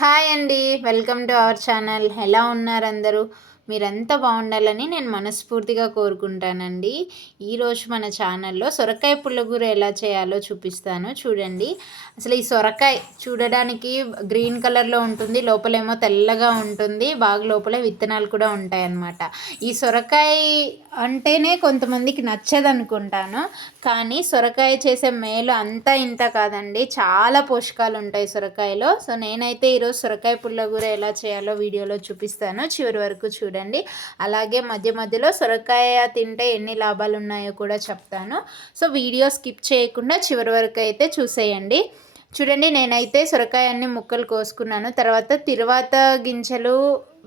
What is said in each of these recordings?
Hi అండి. Welcome to our channel. ఎలా ఉన్నారు అందరూ? మీరంతా బాగుండాలని నేను మనస్ఫూర్తిగా కోరుకుంటానండి. ఈరోజు మన ఛానల్లో సొరకాయ పుల్లగూర ఎలా చేయాలో చూపిస్తాను. చూడండి. అసలు ఈ సొరకాయ చూడడానికి గ్రీన్ కలర్లో ఉంటుంది లోపలేమో తెల్లగా ఉంటుంది బాగా లోపల విత్తనాలు కూడా ఉంటాయన్నమాట. ఈ సొరకాయ అంటేనే కొంతమందికి నచ్చదు అనుకుంటాను కానీ సొరకాయ చేసే మేలు అంతా ఇంత కాదండి. చాలా పోషకాలు ఉంటాయి సొరకాయలో. సో నేనైతే ఈరోజు సొరకాయ పుల్లగూర ఎలా చేయాలో వీడియోలో చూపిస్తాను. చివరి వరకు చూడండి. చూడండి. అలాగే మధ్య మధ్యలో సొరకాయ తింటే ఎన్ని లాభాలు ఉన్నాయో కూడా చెప్తాను. సో వీడియో స్కిప్ చేయకుండా చివరి వరకు అయితే చూసేయండి. చూడండి నేనైతే సొరకాయ అన్ని ముక్కలు కోసుకున్నాను. తర్వాత తిరువాత గింజలు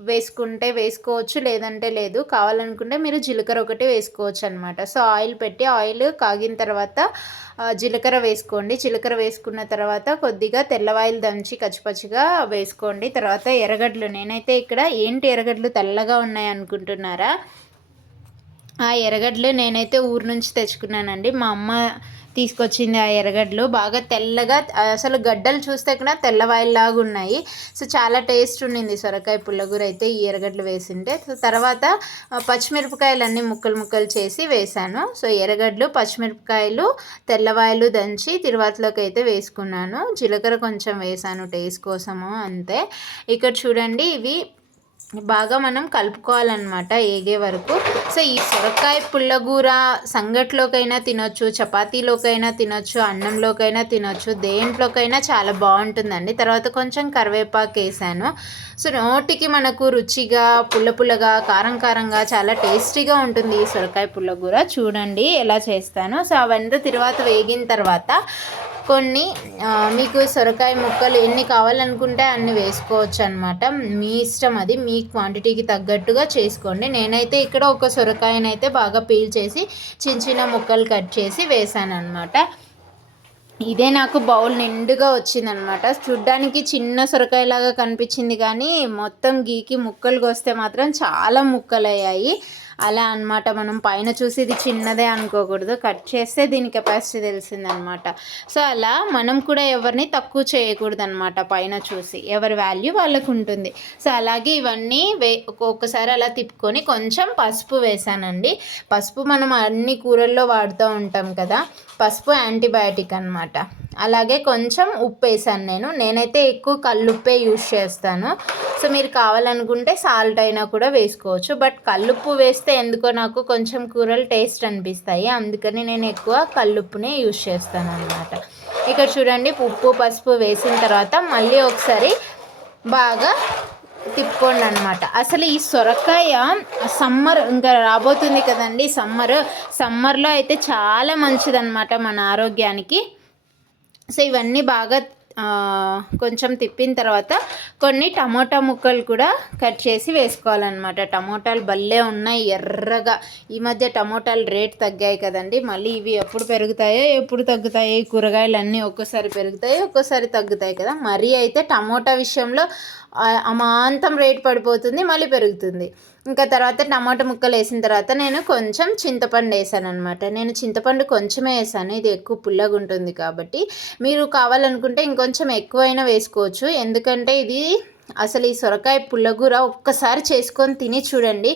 వేసుకుంటే వేసుకోవచ్చు లేదంటే లేదు. కావాలనుకుంటే మీరు జీలకర్ర ఒకటి వేసుకోవచ్చు అనమాట సో ఆయిల్ పెట్టి ఆయిల్ కాగిన తర్వాత జీలకర్ర వేసుకోండి. జీలకర్ర వేసుకున్న తర్వాత కొద్దిగా తెల్లవాయిలు దంచి కచ్చిపచ్చిగా వేసుకోండి. తర్వాత ఎర్రగడ్డలు. నేనైతే ఇక్కడ ఏంటి ఎర్రగడ్డలు తెల్లగా ఉన్నాయి అనుకుంటున్నారా ఆ ఎర్రగడ్డలు నేనైతే ఊరు నుంచి తెచ్చుకున్నానండి. మా అమ్మ తీసుకొచ్చింది ఆ ఎర్రగడ్డలు. బాగా తెల్లగా అసలు గడ్డలు చూస్తే కూడా తెల్లవాయిల్లాగా ఉన్నాయి. సో చాలా టేస్ట్ ఉండింది సొరకాయ పుల్లగూర అయితే ఈ ఎర్రగడ్డలు వేసింటే. సో తర్వాత పచ్చిమిరపకాయలు అన్నీ ముక్కలు ముక్కలు చేసి వేశాను సో ఎర్రగడ్డలు పచ్చిమిరపకాయలు తెల్లవాయలు దంచి తిరువాతలోకి అయితే వేసుకున్నాను. జీలకర్ర కొంచెం వేసాను టేస్ట్ కోసము అంతే. ఇక్కడ చూడండి ఇవి బాగా మనం కలుపుకోవాలన్నమాట ఏగే వరకు. సో ఈ సొరకాయ పుల్లగూర సంగట్లోకైనా తినొచ్చు చపాతీలోకైనా తినొచ్చు అన్నంలోకైనా తినొచ్చు దేంట్లోకైనా చాలా బాగుంటుందండి. తర్వాత కొంచెం కరివేపాకు వేసాను. సో నోటికి మనకు రుచిగా పుల్ల పుల్లగా కారం కారంగా చాలా టేస్టీగా ఉంటుంది ఈ సొరకాయ పుల్లగూర. చూడండి ఎలా చేస్తాను. సో అవన్నీ తర్వాత వేగిన తర్వాత కొన్ని మీకు సొరకాయ ముక్కలు ఎన్ని కావాలనుకుంటే అన్ని వేసుకోవచ్చు అనమాట మీ ఇష్టం అది మీ క్వాంటిటీకి తగ్గట్టుగా చేసుకోండి. నేనైతే ఇక్కడ ఒక సొరకాయనైతే బాగా పీల్ చేసి చిన్న చిన్న ముక్కలు కట్ చేసి వేసాను అనమాట ఇదే నాకు బౌల్ నిండుగా వచ్చిందనమాట చూడ్డానికి చిన్న సొరకాయలాగా కనిపించింది కానీ మొత్తం గీకి ముక్కలు వస్తే మాత్రం చాలా ముక్కలు అయ్యాయి అలా అనమాట మనం పైన చూసి ఇది చిన్నదే అనుకోకూడదు. కట్ చేస్తే దీని కెపాసిటీ తెలిసిందనమాట సో అలా మనం కూడా ఎవరిని తక్కువ చేయకూడదు అనమాట పైన చూసి. ఎవరి వాల్యూ వాళ్ళకు ఉంటుంది సో అలాగే ఇవన్నీ వే ఒక్కొక్కసారి అలా తిప్పుకొని కొంచెం పసుపు వేసానండి పసుపు మనం అన్ని కూరల్లో వాడుతూ ఉంటాం కదా. పసుపు యాంటీబయాటిక్ అనమాట అలాగే కొంచెం ఉప్పు వేసాను నేను. నేనైతే ఎక్కువ కల్లుప్పే యూజ్ చేస్తాను. సో మీరు కావాలనుకుంటే సాల్ట్ అయినా కూడా వేసుకోవచ్చు. బట్ కల్లుప్పు వేస్తే ఎందుకో నాకు కొంచెం కూరలు టేస్ట్ అనిపిస్తాయి. అందుకని నేను ఎక్కువ కల్లుప్పునే యూజ్ చేస్తాను అనమాట ఇక్కడ చూడండి ఉప్పు పసుపు వేసిన తర్వాత మళ్ళీ ఒకసారి బాగా తిప్పుకోండి అనమాట అసలు ఈ సొరకాయ సమ్మర్ ఇంకా రాబోతుంది కదండి. సమ్మర్ సమ్మర్లో అయితే చాలా మంచిదన్నమాట మన ఆరోగ్యానికి. సో ఇవన్నీ బాగా కొంచెం తిప్పిన తర్వాత కొన్ని టమోటా ముక్కలు కూడా కట్ చేసి వేసుకోవాలన్నమాట. టమోటాలు భలే ఉన్నాయి ఎర్రగా. ఈ మధ్య టమోటాలు రేట్ తగ్గాయి కదండి. మళ్ళీ ఇవి ఎప్పుడు పెరుగుతాయో ఎప్పుడు తగ్గుతాయి కూరగాయలు అన్నీ ఒక్కోసారి పెరుగుతాయి ఒక్కోసారి తగ్గుతాయి కదా. మరీ అయితే టమోటా విషయంలో అమాంతం రేట్ పడిపోతుంది మళ్ళీ పెరుగుతుంది. ఇంకా తర్వాత టమాటా ముక్కలు వేసిన తర్వాత నేను కొంచెం చింతపండు వేసాను అనమాట నేను చింతపండు కొంచెమే వేసాను. ఇది ఎక్కువ పుల్లగా ఉంటుంది కాబట్టి. మీరు కావాలనుకుంటే ఇంకొంచెం ఎక్కువైనా వేసుకోవచ్చు. ఎందుకంటే ఇది అసలు ఈ సొరకాయ పుల్లగూర ఒక్కసారి చేసుకొని తిని చూడండి.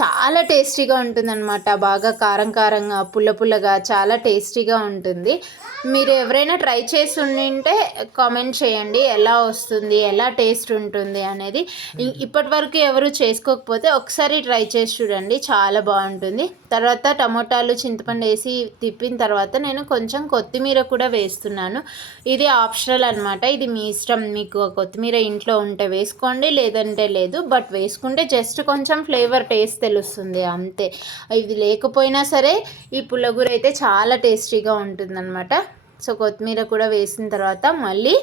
చాలా టేస్టీగా ఉంటుందన్నమాట. బాగా కారం కారంగా పుల్ల పుల్లగా చాలా టేస్టీగా ఉంటుంది. మీరు ఎవరైనా ట్రై చేసి ఉండింటే కామెంట్ చేయండి. ఎలా వస్తుంది ఎలా టేస్ట్ ఉంటుంది అనేది. ఇప్పటి వరకు ఎవరు చేసుకోకపోతే ఒకసారి ట్రై చేసి చూడండి. చాలా బాగుంటుంది. తర్వాత టమోటాలు చింతపండు వేసి తిప్పిన తర్వాత నేను కొంచెం కొత్తిమీర కూడా వేస్తున్నాను. ఇది ఆప్షనల్ అనమాట ఇది మీ ఇష్టం. మీకు కొత్తిమీర ఇంట్లో ఉంటే వేసుకోండి లేదంటే లేదు బట్ వేసుకుంటే జస్ట్ కొంచెం ఫ్లేవర్ టేస్ట్ తెలుస్తుంది అంతే. ఇది లేకపోయినా సరే ఈ పుల్లగూర అయితే చాలా టేస్టీగా ఉంటుందన్నమాట. సో కొత్తిమీర కూడా వేసిన తర్వాత మళ్ళీ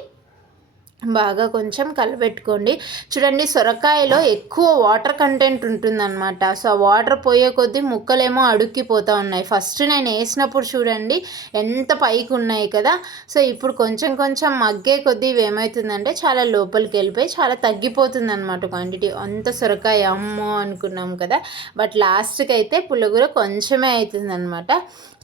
బాగా కొంచెం కలపెట్టుకోండి చూడండి సొరకాయలో ఎక్కువ వాటర్ కంటెంట్ ఉంటుందన్నమాట. సో ఆ వాటర్ పోయే కొద్దీ ముక్కలేమో అడుక్కిపోతూ ఉన్నాయి. ఫస్ట్ నేను వేసినప్పుడు చూడండి ఎంత పైకి ఉన్నాయి కదా. సో ఇప్పుడు కొంచెం కొంచెం మగ్గే కొద్దీ ఏమవుతుందంటే చాలా లోపలికి వెళ్ళిపోయి చాలా తగ్గిపోతుంది అనమాట క్వాంటిటీ అంత సొరకాయ అమ్మో అనుకున్నాం కదా. బట్ లాస్ట్కి అయితే పుల్లగూర కొంచెమే అవుతుంది అనమాట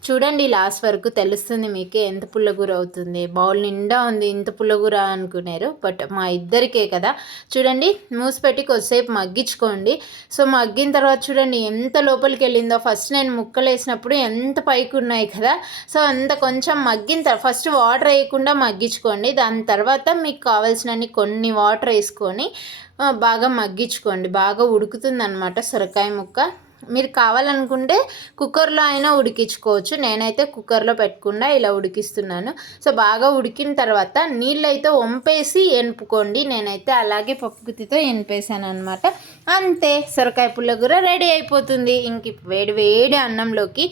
చూడండి లాస్ట్ వరకు తెలుస్తుంది మీకు ఎంత పుల్లగూర అవుతుంది. బౌల్ నిండా ఉంది ఇంత పుల్లగూర అనుకున్నారు బట్ మా ఇద్దరికే కదా. చూడండి మూసి పెట్టి కొద్దిసేపు మగ్గించుకోండి. సో మగ్గిన తర్వాత చూడండి ఎంత లోపలికి వెళ్ళిందో. ఫస్ట్ నేను ముక్కలు వేసినప్పుడు ఎంత పైకి ఉన్నాయి కదా. సో అంత కొంచెం మగ్గిన తర్వాత ఫస్ట్ వాటర్ వేయకుండా మగ్గించుకోండి. దాని తర్వాత మీకు కావాల్సినన్ని కొన్ని వాటర్ వేసుకొని బాగా మగ్గించుకోండి. బాగా ఉడుకుతుంది అనమాట సొరకాయ ముక్క. మీరు కావాలనుకుంటే కుక్కర్లో అయినా ఉడికించుకోవచ్చు. నేనైతే కుక్కర్లో పెట్టకుండా ఇలా ఉడికిస్తున్నాను. సో బాగా ఉడికిన తర్వాత నీళ్ళు అయితే వంపేసి ఎనుపుకోండి నేనైతే అలాగే పప్పుకుతితో ఎనిపేసాను అనమాట అంతే సొరకాయ పుల్లగూర రెడీ అయిపోతుంది. ఇంక వేడి వేడి అన్నంలోకి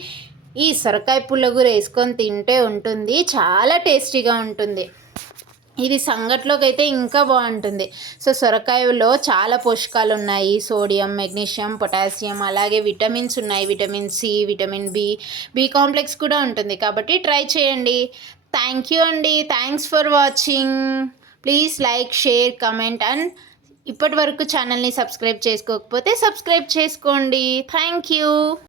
ఈ సొరకాయ పుల్లగూర వేసుకొని తింటే ఉంటుంది. చాలా టేస్టీగా ఉంటుంది. ఇది సంగట్లోకి అయితే ఇంకా బాగుంటుంది. సో సొరకాయలో చాలా పోషకాలు ఉన్నాయి సోడియం మెగ్నీషియం పొటాషియం అలాగే విటమిన్స్ ఉన్నాయి. Vitamin C vitamin B B complex కూడా ఉంటుంది. కాబట్టి ట్రై చేయండి. థ్యాంక్ యూ అండి. Thanks for watching. Please like share comment and ఇప్పటి వరకు ఛానల్ని సబ్స్క్రైబ్ చేసుకోకపోతే సబ్స్క్రైబ్ చేసుకోండి. Thank you.